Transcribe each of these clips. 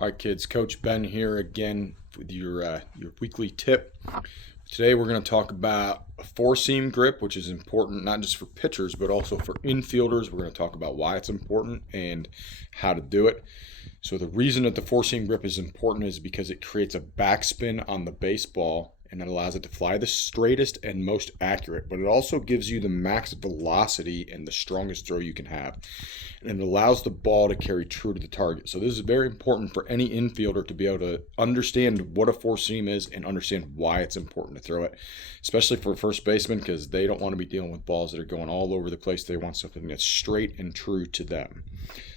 All right, kids. Coach Ben here again with your weekly tip. Today we're going to talk about a four-seam grip, which is important not just for pitchers but also for infielders. We're going to talk about why it's important and how to do it. So the reason that the four-seam grip is important is because it creates a backspin on the baseball and it allows it to fly the straightest and most accurate, but it also gives you the max velocity and the strongest throw you can have. And it allows the ball to carry true to the target. So this is very important for any infielder to be able to understand what a four seam is and understand why it's important to throw it, especially for first baseman, because they don't want to be dealing with balls that are going all over the place. They want something that's straight and true to them.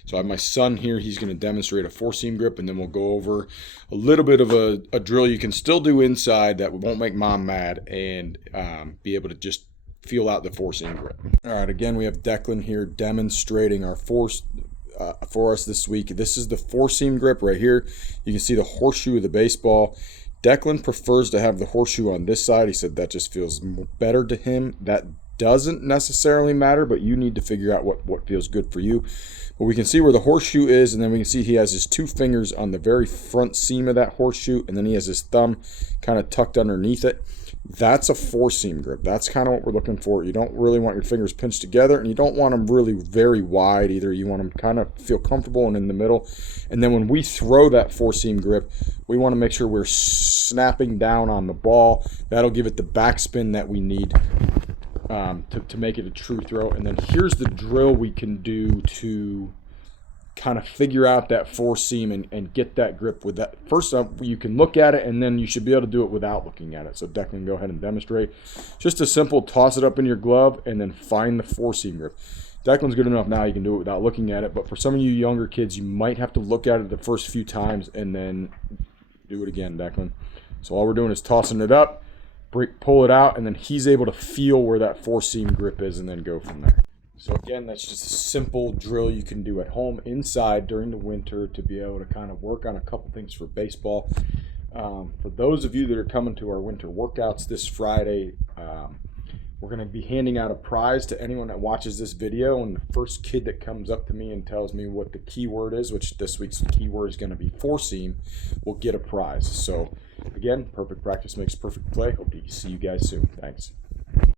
So I have my son here. He's going to demonstrate a four seam grip, and then we'll go over a little bit of a drill you can still do inside that won't make mom mad and be able to just feel out the four seam grip. All right, again, we have Declan here demonstrating our for us this week. This is the four seam grip right here. You can see the horseshoe of the baseball. Declan prefers to have the horseshoe on this side. He said that just feels better to him. That doesn't necessarily matter, but you need to figure out what feels good for you. But we can see where the horseshoe is, and then we can see he has his two fingers on the very front seam of that horseshoe, and then he has his thumb kind of tucked underneath it. That's a four seam grip. That's kind of what we're looking for. You don't really want your fingers pinched together, and you don't want them really very wide either. You want them kind of feel comfortable and in the middle. And then when we throw that four seam grip, we want to make sure we're snapping down on the ball. That'll give it the backspin that we need to make it a true throw. And then here's the drill we can do to kind of figure out that four seam and get that grip with that. First up, you can look at it, and then you should be able to do it without looking at it. So Declan, go ahead and demonstrate. Just a simple toss it up in your glove and then find the four seam grip. Declan's good enough now, you can do it without looking at it, but for some of you younger kids, you might have to look at it the first few times and then do it again, Declan. So all we're doing is tossing it up, pull it out, and then he's able to feel where that four seam grip is and then go from there. So again, that's just a simple drill you can do at home inside during the winter to be able to kind of work on a couple things for baseball. For those of you that are coming to our winter workouts this Friday, we're going to be handing out a prize to anyone that watches this video, and the first kid that comes up to me and tells me what the keyword is, which this week's keyword is going to be four seam, will get a prize. So again, perfect practice makes perfect play. Hope to see you guys soon. Thanks.